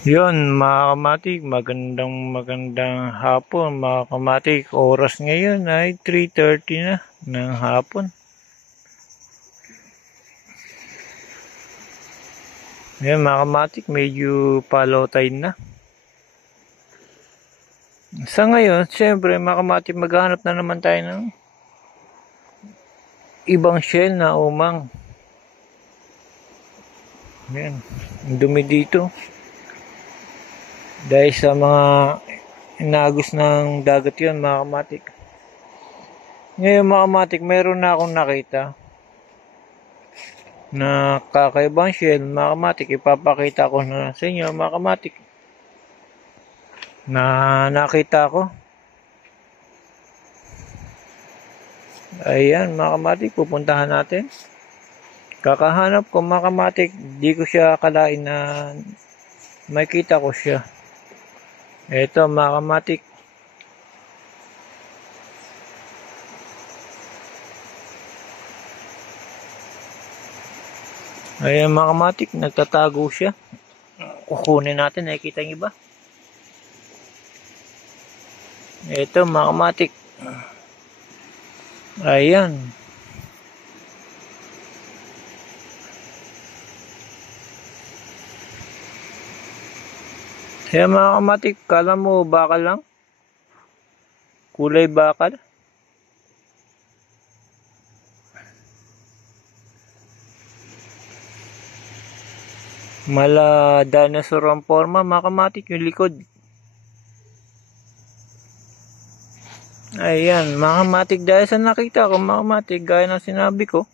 Yun, mga kamatik, magandang hapon, mga kamatik. Oras ngayon ay 3:30 na ng hapon. Yan, mga kamatik, medyo palow tide na. Sa ngayon, syempre, mga kamatik, maghahanap na naman tayo ng ibang shell na umang. Yan, dumi dito. Dahil sa mga inagos ng dagat yun, mga kamatik. Ngayon, mga kamatik, meron na akong nakita na kakaibang shell, mga kamatik. Ipapakita ko na sa inyo, mga kamatik, na nakita ko. Ayan, mga kamatik, pupuntahan natin. Kakahanap ko, mga kamatik, di ko siya akalain na makita ko siya. Ito, mga kamatik. Ayan, mga kamatik, nagtatago siya. Kukunin natin, nakikita niyo ba? Ito, mga kamatik. Ayan. Ayan, mga kamatik, kala mo bakal lang? Kulay bakal? Mala dinosaur ang forma, mga kamatik, yung likod. Ayan, mga kamatik, dahil sa nakita ko, mga kamatik, gaya ng sinabi ko,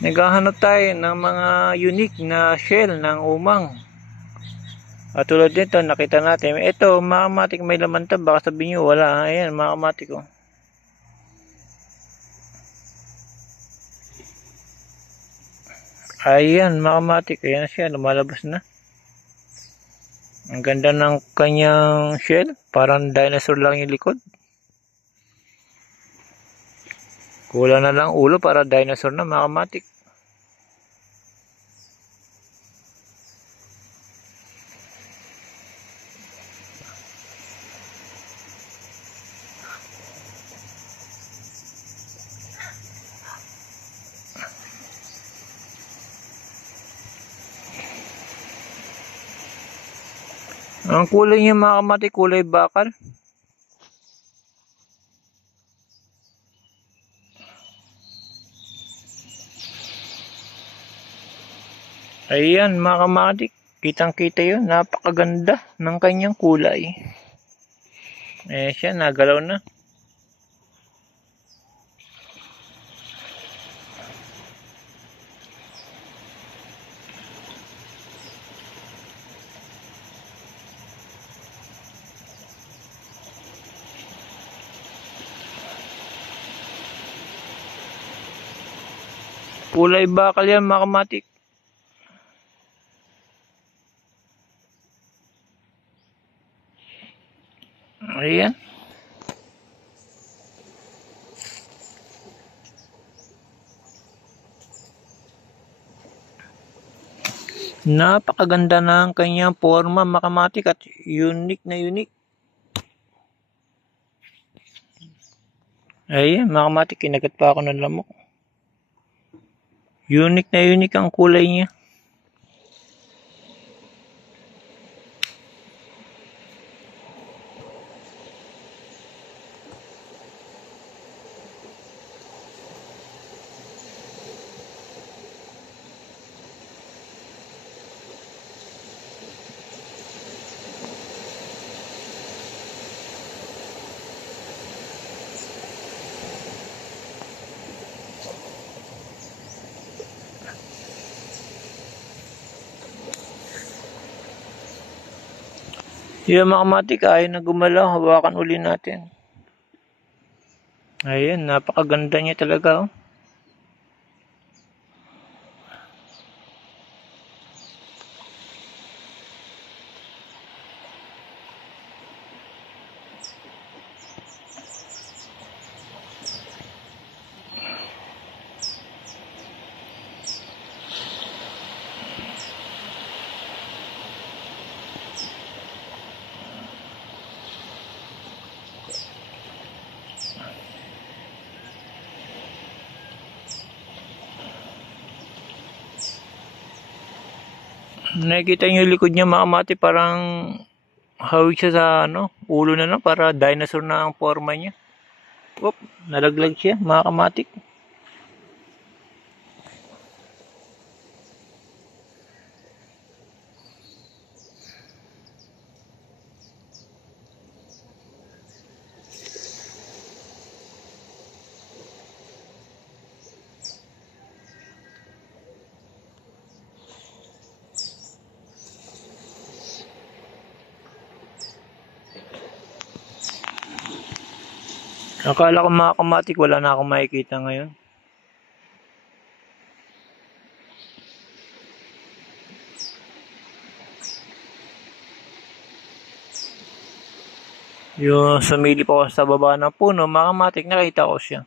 naghahanap tayo ng mga unique na shell ng umang. At tulad dito, nakita natin, ito, mga kamatik, may laman to, baka sabihin nyo, wala. Ayan, mga kamatik, oh. Ayan, mga kamatik, ayan siya, lumalabas na. Ang ganda ng kanyang shell, parang dinosaur lang yung likod. Kulang na lang ulo para dinosaur na, mga kamatik. Ang kulay niya, mga kamatik, kulay bakal. Ayan, mga kamatik, kitang-kita yun, napakaganda ng kanyang kulay. Siya, nagalaw na. Kulay bakal yan, mga kamatik. Ayan. Napakaganda ng kanyang forma, mga kamatik, at unique na unique. Ayan, mga kamatik, kinagat pa ako ng lamok. Unique na unique ang kulay niya. Yung mga kamatik, ayaw na gumalaw. Hawakan uli natin. Ayan, napakaganda niya talaga, oh. Nakikita niyo yung likod niya mga kamati, parang hawig siya sa ulo na lang, para dinosaur na ang forma niya. Oop, nalaglag siya mga kamatik. Akala ko mga kamatik wala na akong makikita ngayon. Yung sumilip ako sa baba ng puno, mga kamatik, nakita ko siya.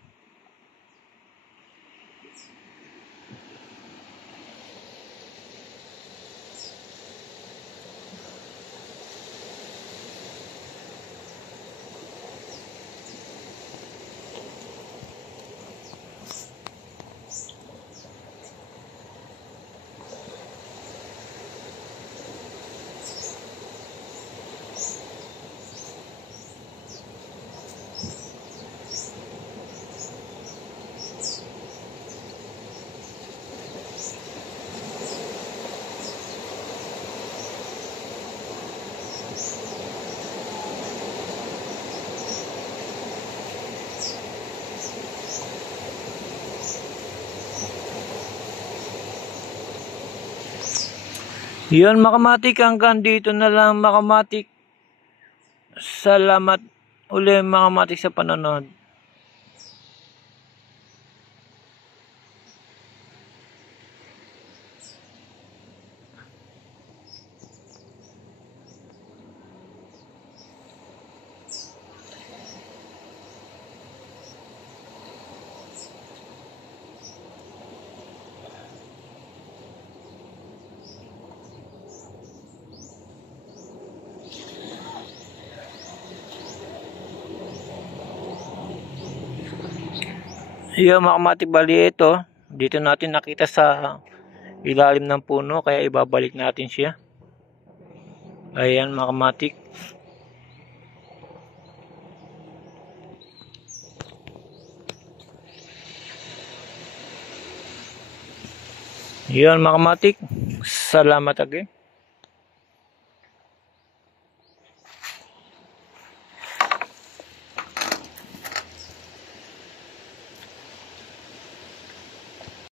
Yun mga kamatik, hanggang dito na lang mga kamatik. Salamat uli mga kamatik sa panonood. Yun mga kamatik, bali ito. Dito natin nakita sa ilalim ng puno, kaya ibabalik natin siya. Ayan mga kamatik. Yun mga kamatik. Salamat again.